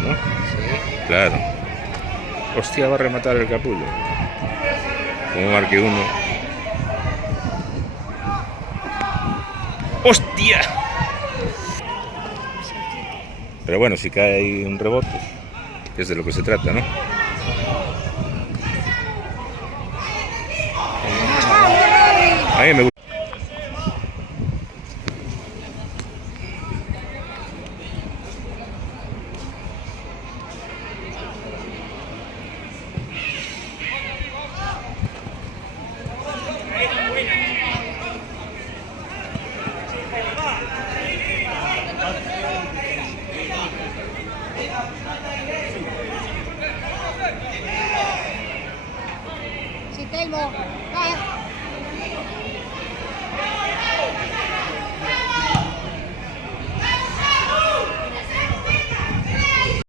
¿no? Sí. Claro. Hostia, va a rematar el capullo. Como marque uno. ¡Hostia! Pero bueno, si cae ahí un rebote, que es de lo que se trata, ¿no? A mí me gusta. Sí, Telmo. Va.